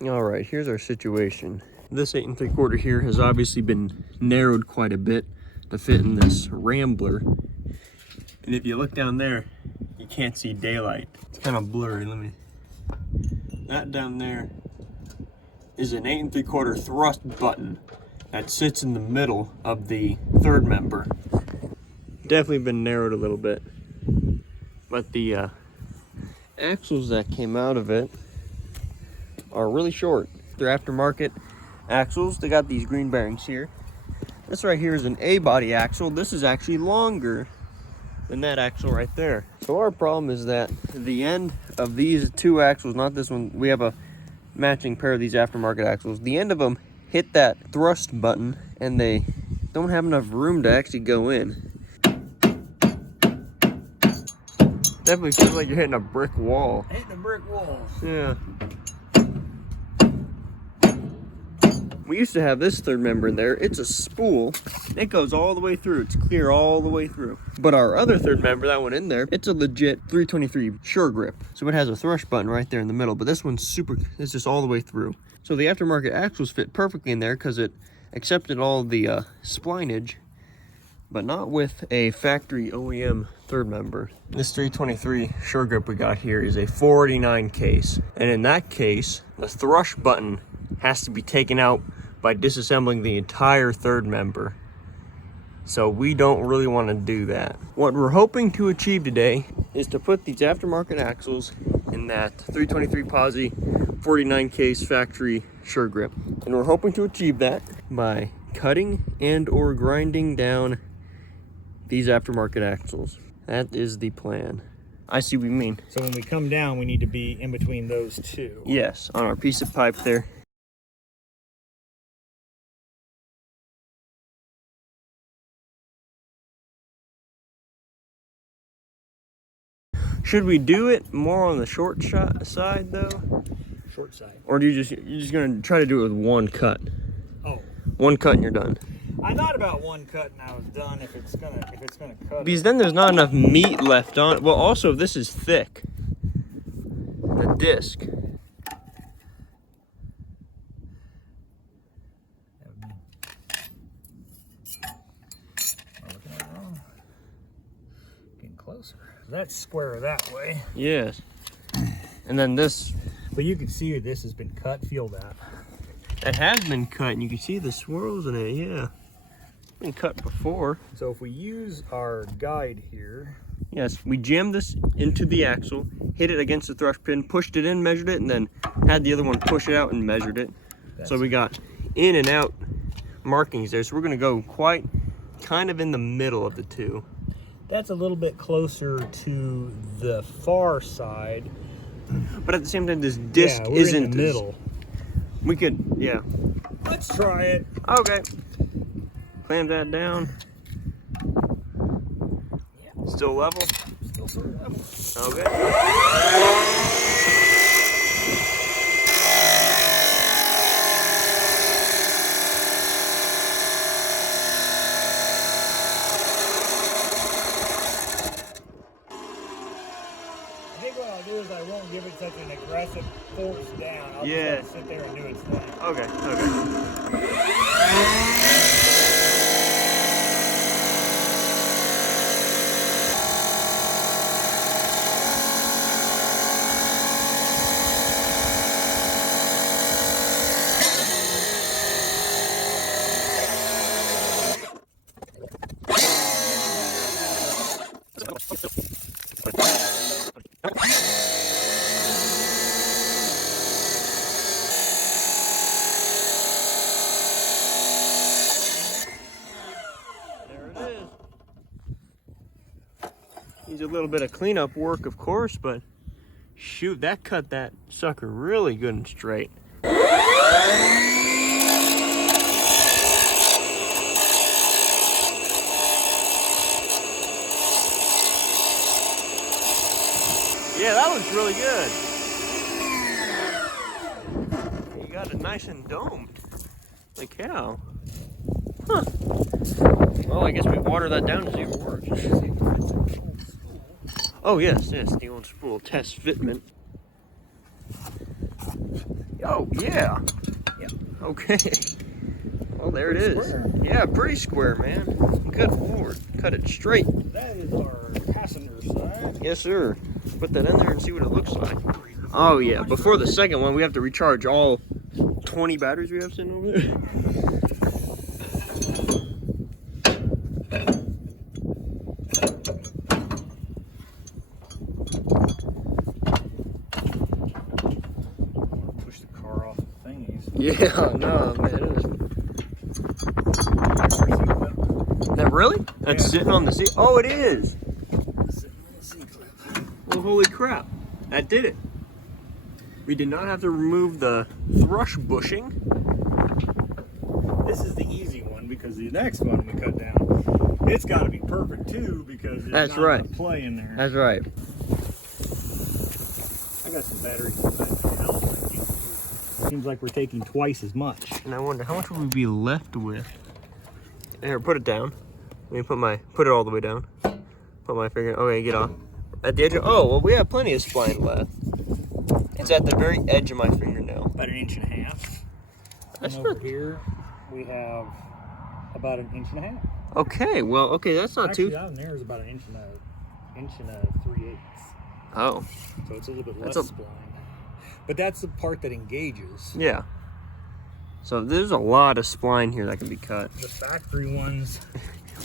All right, here's our situation. This 8 3/4 here has obviously been narrowed quite a bit to fit in this Rambler. And if you look down there, you can't see daylight. It's kind of blurry. That down there is an 8 3/4 thrust button that sits in the middle of the third member. Definitely been narrowed a little bit, but the axles that came out of it are really short. They're aftermarket axles. They got these green bearings here. This right here is an A-body axle. This is actually longer than that axle right there. So our problem is that the end of these two axles, not this one, we have a matching pair of these aftermarket axles. The end of them hit that thrust button and they don't have enough room to actually go in. Definitely feels like you're hitting a brick wall. Hitting a brick wall. Yeah. We used to have this third member in there. It's a spool. It goes all the way through. It's clear all the way through. But our other third member, that one in there, it's a legit 323 SureGrip. So it has a thrust button right there in the middle, but this one's it's just all the way through. So the aftermarket axles fit perfectly in there because it accepted all the splineage, but not with a factory OEM third member. This 323 SureGrip we got here is a 489 case. And in that case, the thrust button has to be taken out by disassembling the entire third member. So we don't really want to do that. What we're hoping to achieve today is to put these aftermarket axles in that 323 Posi 49 case factory SureGrip. And we're hoping to achieve that by cutting and or grinding down these aftermarket axles. That is the plan. I see what you mean. So when we come down, we need to be in between those two. Yes, on our piece of pipe there. Should we do it more on the short side though? Short side. Or you're just gonna try to do it with one cut? Oh. One cut and you're done. I thought about one cut and I was done if it's gonna cut. Because then there's not enough meat left on it. Well, also this is thick. The disc. Getting closer. That's square that way. Yes. And then this. But you can see this has been cut. Feel that. That has been cut, and you can see the swirls in it. Yeah. Been cut before. So if we use our guide here. Yes, we jammed this into the axle, hit it against the thrust pin, pushed it in, measured it, and then had the other one push it out and measured it. So we got in and out markings there. So we're gonna go kind of in the middle of the two. That's a little bit closer to the far side. But at the same time, this disc isn't in the middle. We could, yeah. Let's try it. Okay. Clamp that down. Yeah. Still level? Still sort of level. Okay. I think what I'll do is I won't give it such an aggressive force down. I'll just let it sit there and do its thing. Okay, okay. Needs a little bit of cleanup work, of course, but shoot, that cut that sucker really good and straight. Yeah, that looks really good. You got it nice and domed. Like cow. Huh. Well, I guess we water that down to see if it works. Oh yes, yes, the old spool test fitment. Oh, yeah. Yeah. Okay. Well, there it is. Square. Yeah, pretty square, man. Good Lord. Cut it straight. That is our passenger side. Yes, sir. Put that in there and see what it looks like. Oh, yeah. Before the second one, we have to recharge all 20 batteries we have sitting over there. Push the car off the thingies. Yeah, no, man. It is. That really? That's sitting on the seat. Oh, it is. Well, holy crap. That did it. We did not have to remove the thrush bushing. This is the easy one because the next one we cut down, it's got to be perfect too because there's not enough play in there. That's right. I got some batteries inside the house. Seems like we're taking twice as much. And I wonder how much would we be left with? Here, put it down. Let me put it all the way down. Put my finger. Okay, get off. At the edge of. Oh, well, we have plenty of spline left. It's at the very edge of my fingernail. About 1.5 inches. That's and not. over here we have about 1.5 inches. Okay, well, okay, that's not Actually, too. down there is about 1 inch and 3/8. Oh. So it's a little bit less That's spline. But that's the part that engages. Yeah. So there's a lot of spline here that can be cut. The factory ones.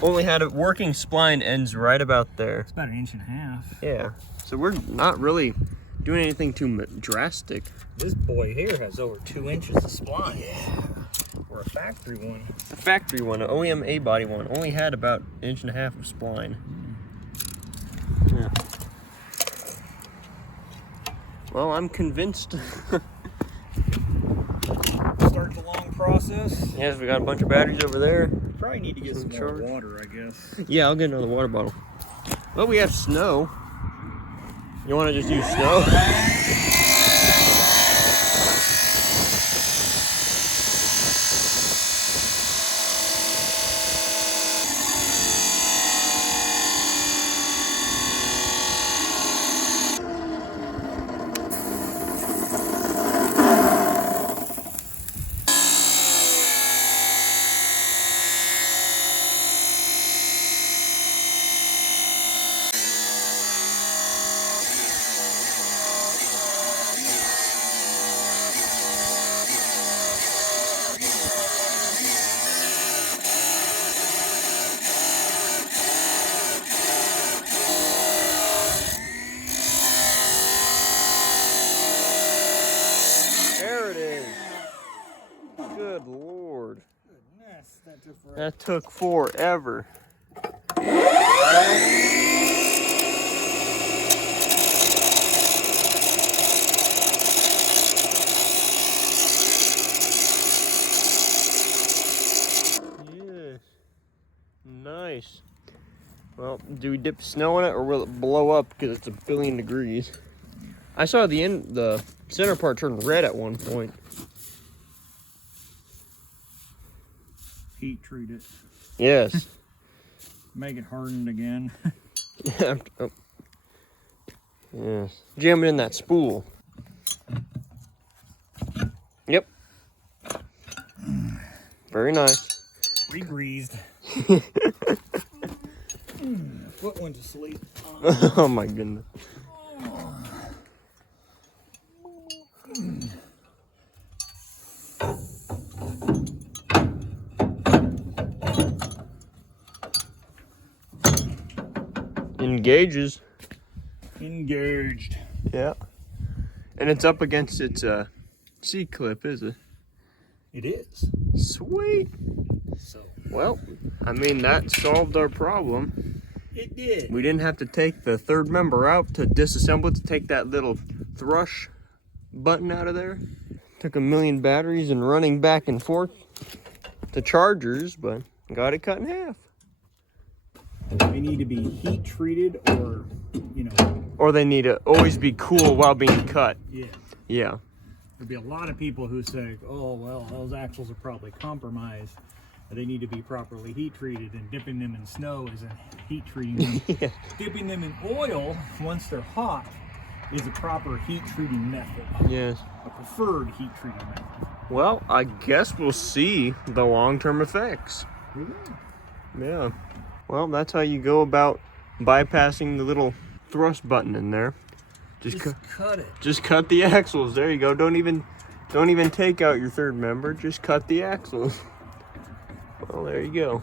Only had a working spline ends right about there. It's about 1.5 inches. Yeah. So we're not really doing anything too drastic. This boy here has over 2 inches of spline. Yeah. Or a factory one. The factory one, an OEM A-body one, only had about 1.5 inches of spline. Yeah. Well, I'm convinced. Start the long process. Yes, we got a bunch of batteries over there. Probably need to get some more charge. water, I guess. Yeah, I'll get another water bottle. Well, we have snow. You want to just use snow? There it is. Good Lord. Goodness, that took forever. That took forever. Yes. Nice. Well, do we dip snow in it or will it blow up because it's 1,000,000,000 degrees? I saw the center part turn red at one point. Heat treat it. Yes. Make it hardened again. Oh. Yes. Jam it in that spool. Yep. Very nice. Re-greased. Foot went to sleep. Oh my goodness. Engages. Engaged. Yeah. And it's up against its C-clip, is it? It is. Sweet. So Well, I mean, that solved our problem. it did. We didn't have to take the third member out to disassemble it, to take that little thrush button out of there. Took 1,000,000 batteries and running back and forth to chargers, but got it cut in half. They need to be heat treated or, you know. Or they need to always be cool while being cut. Yeah. Yeah. There'll be a lot of people who say, oh, well, those axles are probably compromised. They need to be properly heat treated, and dipping them in snow isn't heat treating them. Yeah. Dipping them in oil once they're hot is a proper heat treating method. Yes. A preferred heat treating method. Well, I guess we'll see the long-term effects. Yeah. Well, that's how you go about bypassing the little thrust button in there. Just cut it. Just cut the axles. There you go. Don't even take out your third member. Just cut the axles. Well, there you go.